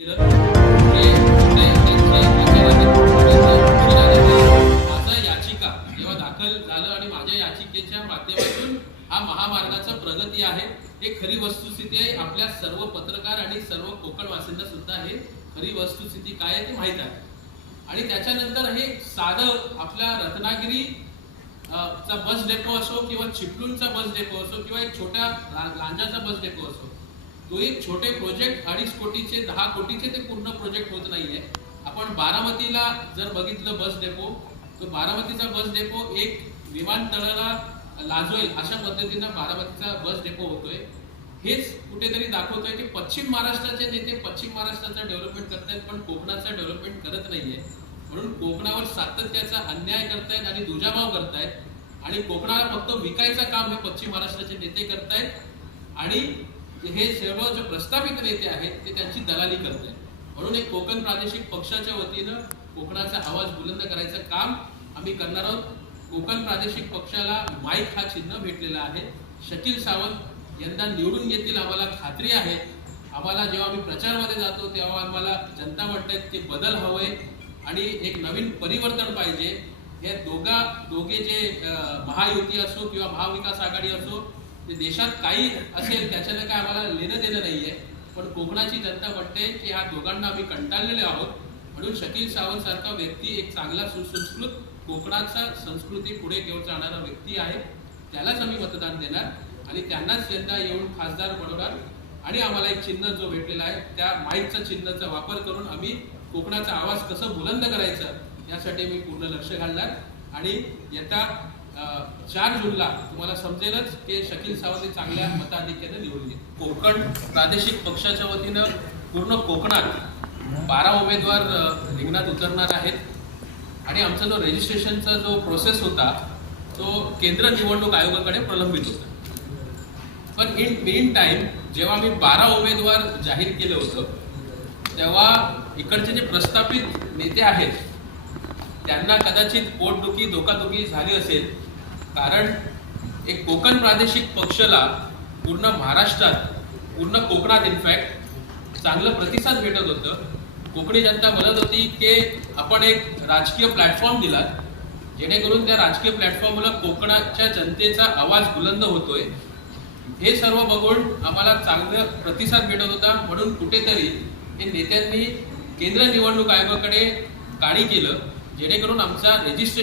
माझा याचिका जेव्हा दाखल झालं आणि माझ्या याचिकेच्या माध्यमातून हा महामार्गाचा प्रगती आहे हे खरी वस्तुस्थिती आहे. आपल्या सर्व पत्रकार आणि सर्व कोकणवासींना सुद्धा हे खरी वस्तुस्थिती काय आहे ते माहीत आहे. आणि त्याच्यानंतर हे साधं आपल्या रत्नागिरी चा बस डेपो असो किंवा चिपळूणचा बस डेपो असो किंवा एक छोट्या लांजाचा बस डेपो असो तो एक छोटे प्रोजेक्ट अडीच कोटीचे दहा कोटीचे ते पूर्ण प्रोजेक्ट होत नाहीये. आपण बारामतीला जर बघितलं बस डेपो तर बारामतीचा बस डेपो एक विमानतळाला लाजवेल अशा पद्धतीनं बारामतीचा बस डेपो होतोय. हेच कुठेतरी दाखवतोय की पश्चिम महाराष्ट्राचे नेते पश्चिम महाराष्ट्राचं डेव्हलपमेंट करतायत पण कोकणाचं डेव्हलपमेंट करत नाहीये. म्हणून कोकणावर सातत्याचा अन्याय करतायत आणि दुजाभाव करतायत. आणि कोकणाला फक्त विकायचं काम हे पश्चिम महाराष्ट्राचे नेते करतायत. आणि हे सर्व जे प्रस्थापित नेते आहेत ते त्यांची दलाली करतायत. म्हणून एक कोकण प्रादेशिक पक्षाच्या वतीनं कोकणाचा आवाज बुलंद करायचं काम आम्ही करणार आहोत. कोकण प्रादेशिक पक्षाला माईक हा चिन्ह भेटलेला आहे. शकील सावंत यंदा निवडून येतील आम्हाला खात्री आहे. आम्हाला जेव्हा आम्ही प्रचारमध्ये जातो तेव्हा आम्हाला जनता म्हणतात की बदल हवंय आणि एक नवीन परिवर्तन पाहिजे. या दोघा दोघे जे महायुती असो किंवा महाविकास आघाडी असो देशात काही असेल त्याच्यानं काय आम्हाला लेणं देणं नाहीये. पण कोकणाची जनता म्हणते की ह्या दोघांना आम्ही कंटाळलेले आहोत. म्हणून शकील सावंत सारखा व्यक्ती एक चांगला सुसंस्कृत कोकणाचा संस्कृती पुढे घेऊन जाणारा व्यक्ती आहे. त्यालाच आम्ही मतदान देणार आणि त्यांनाच यंदा येऊन खासदार बनवणार. आणि आम्हाला एक चिन्ह जो भेटलेला आहे त्या माईकचा चिन्हाचा वापर करून आम्ही कोकणाचा आवाज कसं बुलंद करायचं यासाठी मी पूर्ण लक्ष घालणार. आणि येत्या चार जूनला तुम्हाला समजेलच की शकील सावंत हे चांगल्या मताधिक्याने निवडले कोकण प्रादेशिक पक्षाच्या वतीनं पूर्ण कोकणात बारा उमेदवार रिंगणात उतरणार आहेत. आणि आमचा जो रजिस्ट्रेशनचा जो प्रोसेस होता तो केंद्र निवडणूक आयोगाकडे प्रलंबित होता. पण इन मेन टाईम जेव्हा मी बारा उमेदवार जाहीर केलं होतं तेव्हा इकडचे जे प्रस्थापित नेते आहेत त्यांना कदाचित पोटदुखी धोकादुखी झाली असेल. कारण एक कोकण प्रादेशिक पक्षाला पूर्ण महाराष्ट्रात पूर्ण कोकणात इनफॅक्ट चांगलं प्रतिसाद भेटत होतं. कोकणी जनता म्हणत होती की आपण एक राजकीय प्लॅटफॉर्म दिला जेणेकरून त्या राजकीय प्लॅटफॉर्मला कोकणाच्या जनतेचा आवाज बुलंद होतोय. हे सर्व बघून आम्हाला चांगलं प्रतिसाद भेटत होता. म्हणून कुठेतरी हे नेत्यांनी केंद्र निवडणूक आयोगाकडे काळी केलं. जेणेकरून आमचा रजिस्ट्रेशन